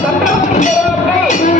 சக்கரவர்த்தி